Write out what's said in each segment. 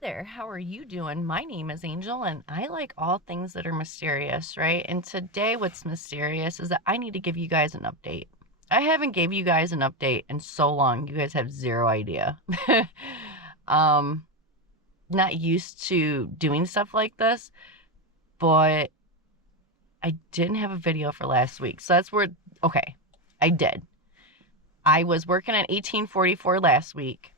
there, how are you doing? My name is Angel and I like all things that are mysterious, right? And today what's mysterious is that I need to give you guys an update. I haven't gave you guys an update in so long. You guys have zero idea. um Not used to doing stuff like this, but I didn't have a video for last week. So that's where okay, I did. I was working on 1844 last week.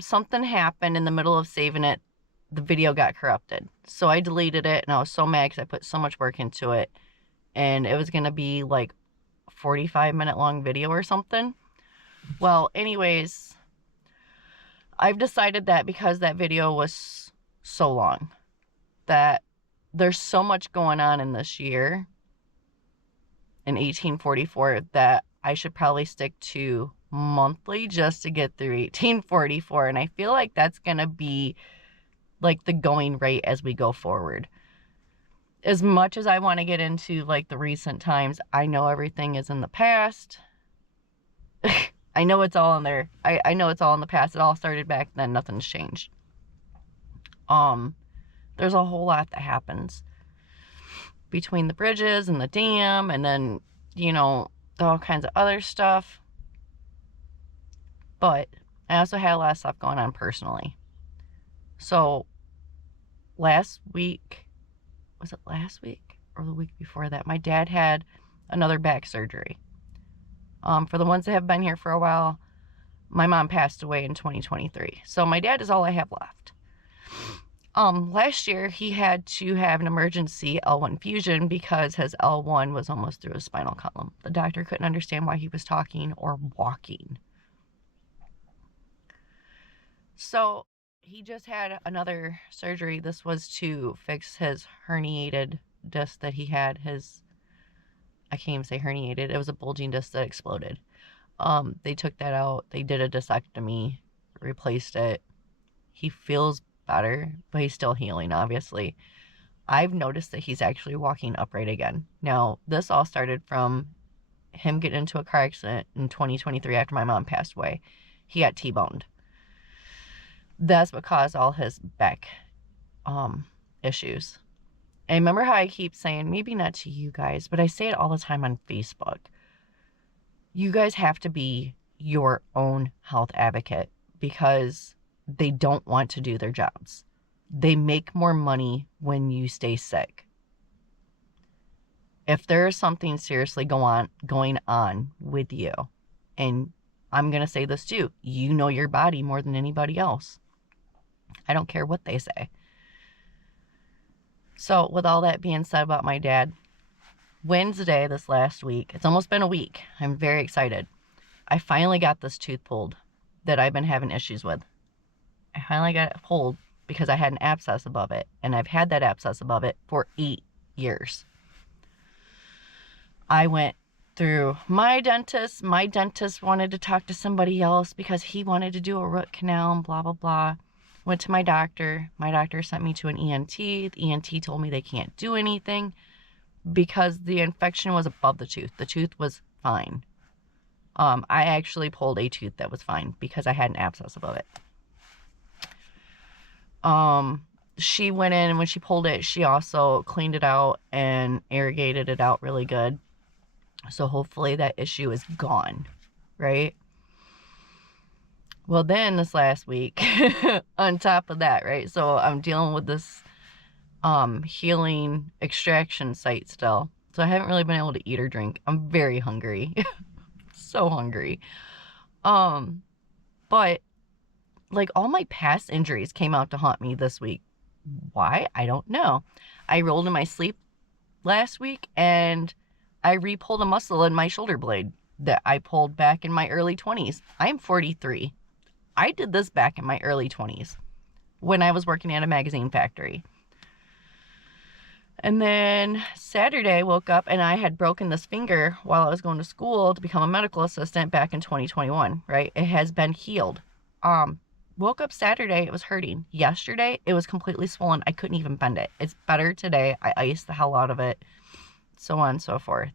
Something happened in the middle of saving it. The video got corrupted. So I deleted it and I was so mad because I put so much work into it. And it was going to be like a 45-minute long video or something. Well, anyways, I've decided that because that video was so long, that there's so much going on in this year in 1844 that I should probably stick to monthly just to get through 1844. And I feel like that's going to be like the going rate as we go forward. As much as I want to get into like the recent times, I know everything is in the past. I know it's all in there. I know it's all in the past. It all started back then. Nothing's changed. There's a whole lot that happens between the bridges and the dam and then, all kinds of other stuff. But I also had a lot of stuff going on personally. So last week, was it last week or the week before that? My dad had another back surgery. For the ones that have been here for a while, my mom passed away in 2023. So my dad is all I have left. Last year he had to have an emergency L1 fusion because his L1 was almost through his spinal column. The doctor couldn't understand why he was talking or walking. So he just had another surgery. This was to fix his herniated disc that he had. I can't even say herniated. It was a bulging disc that exploded. They took that out. They did a discectomy, replaced it. He feels better, but he's still healing, obviously. I've noticed that he's actually walking upright again. Now, this all started from him getting into a car accident in 2023 after my mom passed away. He got T-boned. That's what caused all his back issues. And remember how I keep saying, maybe not to you guys, but I say it all the time on Facebook. You guys have to be your own health advocate because they don't want to do their jobs. They make more money when you stay sick. If there is something seriously going on with you, and I'm going to say this too, you know your body more than anybody else. I don't care what they say. So with all that being said about my dad, Wednesday this last week, it's almost been a week. I'm very excited. I finally got this tooth pulled that I've been having issues with. I finally got it pulled because I had an abscess above it, and I've had that abscess above it for 8 years. I went through my dentist. My dentist wanted to talk to somebody else because he wanted to do a root canal and blah, blah, blah. Went to my doctor. My doctor sent me to an ENT. The ENT told me they can't do anything because the infection was above the tooth. The tooth was fine. I actually pulled a tooth that was fine because I had an abscess above it. She went in, and when she pulled it, she also cleaned it out and irrigated it out really good. So hopefully that issue is gone, right? Well, then this last week, on top of that, right? So I'm dealing with this healing extraction site still. So I haven't really been able to eat or drink. I'm very hungry. So hungry. But like all my past injuries came out to haunt me this week. Why? I don't know. I rolled in my sleep last week and I re-pulled a muscle in my shoulder blade that I pulled back in my early 20s. I'm 43. I did this back in my early 20s when I was working at a magazine factory. And then Saturday I woke up and I had broken this finger while I was going to school to become a medical assistant back in 2021, right? It has been healed. Woke up Saturday, it was hurting. Yesterday, it was completely swollen. I couldn't even bend it. It's better today. I iced the hell out of it, so on and so forth.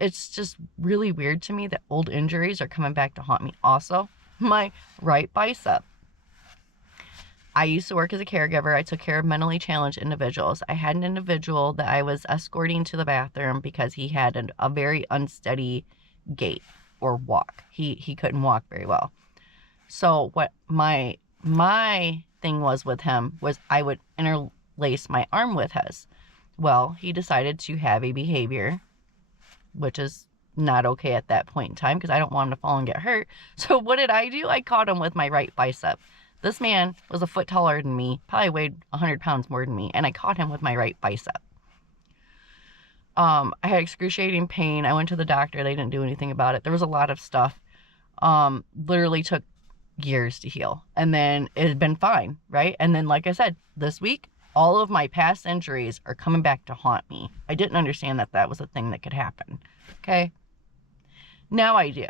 It's just really weird to me that old injuries are coming back to haunt me. Also, my right bicep. I used to work as a caregiver. I took care of mentally challenged individuals. I had an individual that I was escorting to the bathroom because he had a very unsteady gait or walk. He couldn't walk very well. So what my thing was with him was I would interlace my arm with his. Well, he decided to have a behavior, which is not okay at that point in time because I don't want him to fall and get hurt. So what did I do? I caught him with my right bicep. This man was a foot taller than me, probably weighed 100 pounds more than me, and I caught him with my right bicep. I had excruciating pain. I went to the doctor. They didn't do anything about it. There was a lot of stuff. Literally took years to heal. And then it had been fine, right? And then, like I said, this week, all of my past injuries are coming back to haunt me. I didn't understand that that was a thing that could happen. Okay? Now I do.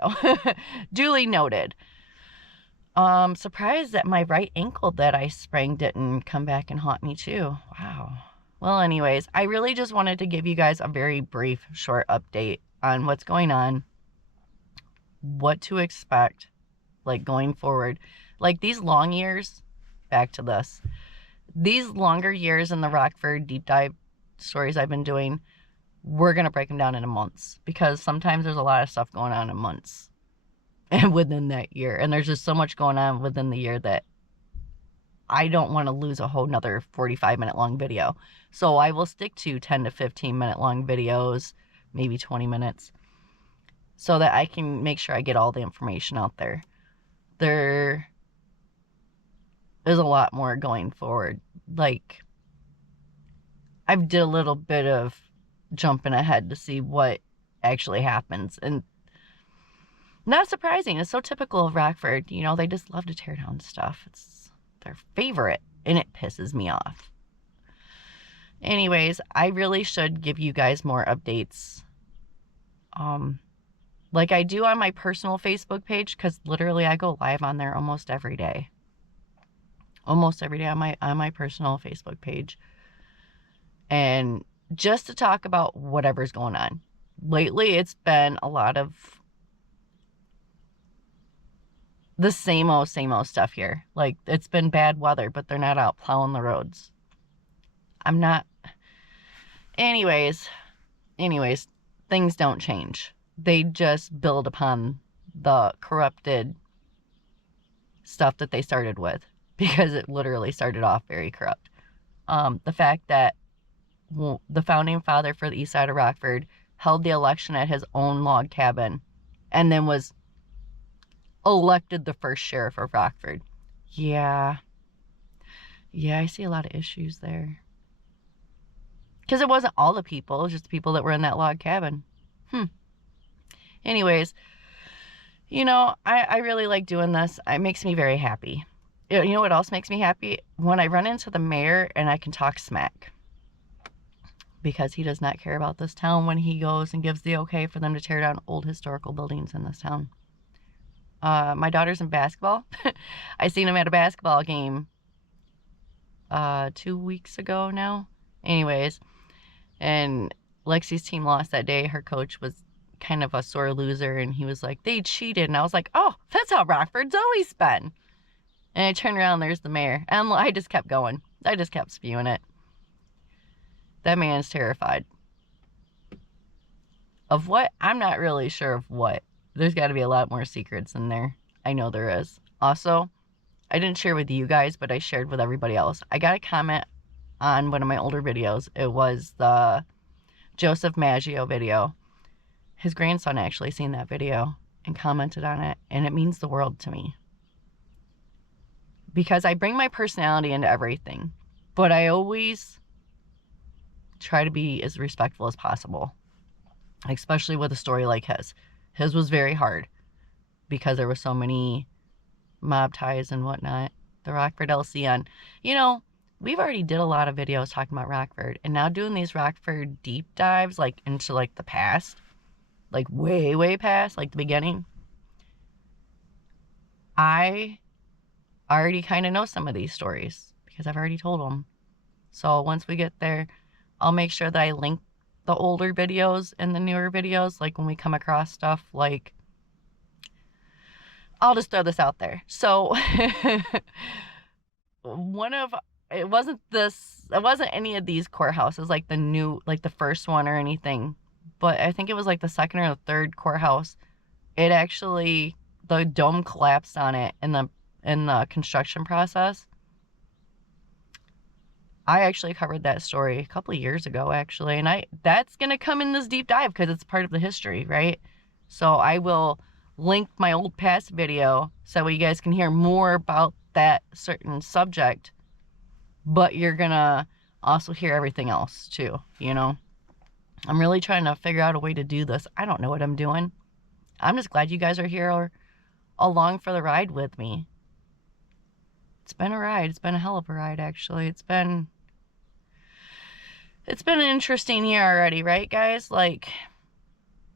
Duly noted. Surprised that my right ankle that I sprained didn't come back and haunt me too. Wow. Well, anyways, I really just wanted to give you guys a very brief, short update on what's going on, what to expect, like, going forward. Like, these long years, back to this, these longer years in the Rockford deep dive stories I've been doing, we're going to break them down into months because sometimes there's a lot of stuff going on in months and within that year. And there's just so much going on within the year that I don't want to lose a whole nother 45-minute long video. So I will stick to 10 to 15-minute long videos, maybe 20 minutes, so that I can make sure I get all the information out there. There is a lot more going forward. Like, I did a little bit of jumping ahead to see what actually happens. And not surprising. It's so typical of Rockford. You know, they just love to tear down stuff. It's their favorite, and it pisses me off. Anyways, I really should give you guys more updates. Like I do on my personal Facebook page, because literally I go live on there almost every day. Almost every day on my personal Facebook page. And just to talk about whatever's going on. Lately, it's been a lot of the same old stuff here. Like, it's been bad weather, but they're not out plowing the roads. I'm not. Anyways, things don't change. They just build upon the corrupted stuff that they started with, because it literally started off very corrupt. The fact that the founding father for the east side of Rockford held the election at his own log cabin and then was elected the first sheriff of Rockford. Yeah, I see a lot of issues there. Because it wasn't all the people, it was just the people that were in that log cabin. Anyways, you know, I really like doing this. It makes me very happy. You know what else makes me happy? When I run into the mayor and I can talk smack. Because he does not care about this town when he goes and gives the okay for them to tear down old historical buildings in this town. My daughter's in basketball. I seen him at a basketball game 2 weeks ago now. Anyways, and Lexi's team lost that day. Her coach was kind of a sore loser, and he was like, they cheated. And I was like, oh, that's how Rockford's always been. And I turned around, there's the mayor. And I just kept going. I just kept spewing it. That man's terrified. Of what? I'm not really sure of what. There's got to be a lot more secrets in there. I know there is. Also, I didn't share with you guys, but I shared with everybody else. I got a comment on one of my older videos. It was the Joseph Maggio video. His grandson actually seen that video and commented on it, and it means the world to me. Because I bring my personality into everything, but I always try to be as respectful as possible, especially with a story like his. His was very hard because there were so many mob ties and whatnot. The Rockford LC on, you know, we've already did a lot of videos talking about Rockford, and now doing these Rockford deep dives, like, into, like, the past, like, way past, like, the beginning. I already kind of know some of these stories because I've already told them. So once we get there, I'll make sure that I link the older videos and the newer videos, like when we come across stuff. Like, I'll just throw this out there. So it wasn't any of these courthouses, like the first one or anything, but I think it was like the second or the third courthouse. It actually, the dome collapsed on it in the construction process. I actually covered that story a couple of years ago, actually, and that's going to come in this deep dive because it's part of the history, right? So I will link my old past video so you guys can hear more about that certain subject, but you're going to also hear everything else too, you know? I'm really trying to figure out a way to do this. I don't know what I'm doing. I'm just glad you guys are here or along for the ride with me. It's been a ride. It's been a hell of a ride, actually. It's been an interesting year already, right, guys? Like,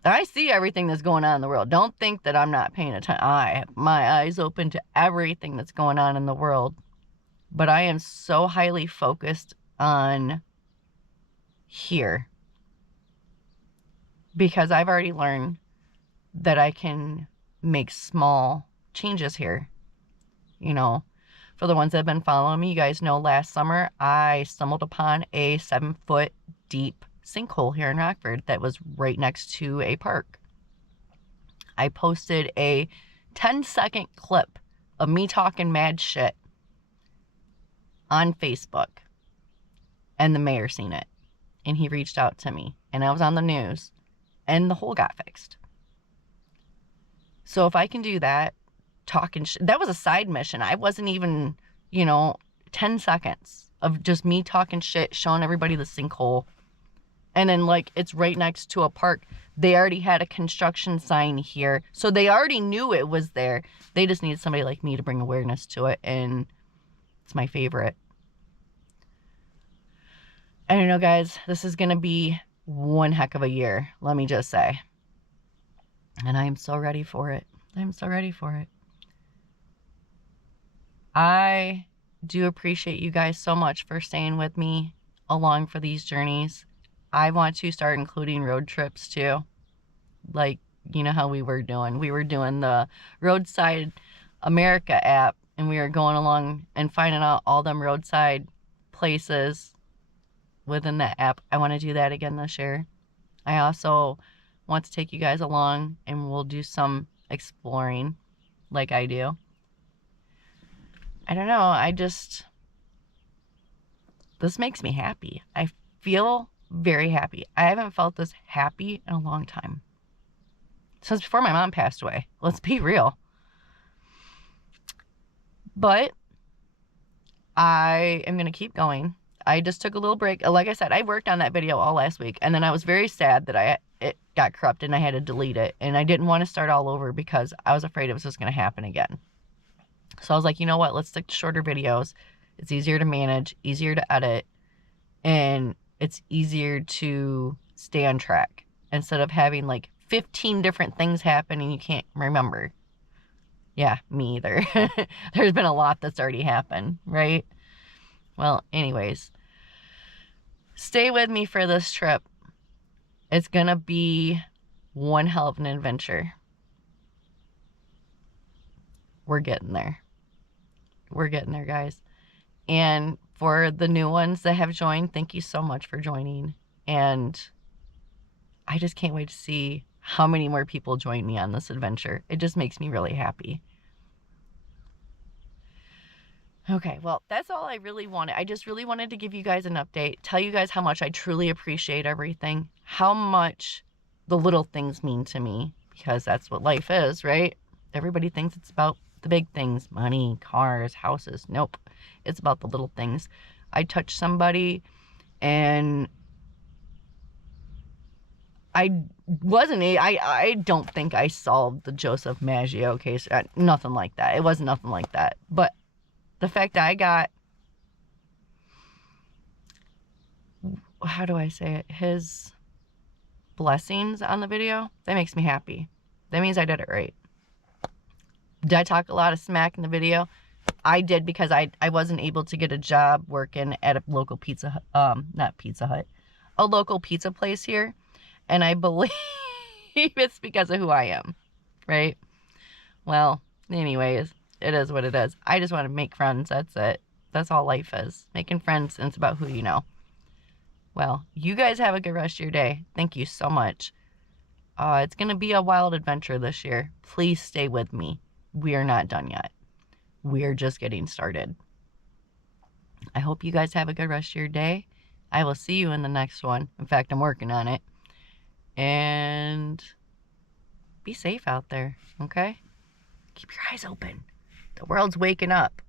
I see everything that's going on in the world. Don't think that I'm not paying attention. I have my eyes open to everything that's going on in the world. But I am so highly focused on here. Because I've already learned that I can make small changes here. You know, for the ones that have been following me, you guys know last summer I stumbled upon a 7-foot deep sinkhole here in Rockford that was right next to a park. I posted a 10-second clip of me talking mad shit on Facebook, and the mayor seen it, and he reached out to me, and I was on the news, and the hole got fixed. So if I can do that, talking shit, that was a side mission. I wasn't even, 10 seconds of just me talking shit, showing everybody the sinkhole. And then, like, it's right next to a park. They already had a construction sign here. So they already knew it was there. They just needed somebody like me to bring awareness to it. And it's my favorite. I don't know, guys. This is going to be one heck of a year, let me just say. And I am so ready for it. I'm so ready for it. I do appreciate you guys so much for staying with me along for these journeys. I want to start including road trips too. Like, you know how we were doing. We were doing the Roadside America app, and we were going along and finding out all them roadside places within that app. I want to do that again this year. I also want to take you guys along, and we'll do some exploring like I do. I don't know. This makes me happy. I feel very happy. I haven't felt this happy in a long time. Since before my mom passed away. Let's be real. But I am going to keep going. I just took a little break. Like I said, I worked on that video all last week, and then I was very sad that it got corrupted and I had to delete it. And I didn't want to start all over because I was afraid it was just going to happen again. So I was like, you know what? Let's stick to shorter videos. It's easier to manage, easier to edit, and it's easier to stay on track instead of having like 15 different things happen and you can't remember. Yeah, me either. There's been a lot that's already happened, right? Well, anyways, stay with me for this trip. It's gonna be one hell of an adventure. We're getting there. We're getting there, guys. And for the new ones that have joined, thank you so much for joining. And I just can't wait to see how many more people join me on this adventure. It just makes me really happy. Okay, well, that's all I really wanted. I just really wanted to give you guys an update, tell you guys how much I truly appreciate everything, how much the little things mean to me, because that's what life is, right? Everybody thinks it's about the big things, money, cars, houses. Nope. It's about the little things. I touched somebody and I don't think I solved the Joseph Maggio case. Nothing like that. It wasn't nothing like that. But the fact that I got, how do I say it, his blessings on the video, that makes me happy. That means I did it right. Did I talk a lot of smack in the video? I did, because I wasn't able to get a job working at a local a local pizza place here. And I believe it's because of who I am, right? Well, anyways, it is what it is. I just want to make friends. That's it. That's all life is. Making friends, and it's about who you know. Well, you guys have a good rest of your day. Thank you so much. It's going to be a wild adventure this year. Please stay with me. We are not done yet. We're just getting started. I hope you guys have a good rest of your day. I will see you in the next one. In fact, I'm working on it. And be safe out there, okay? Keep your eyes open. The world's waking up.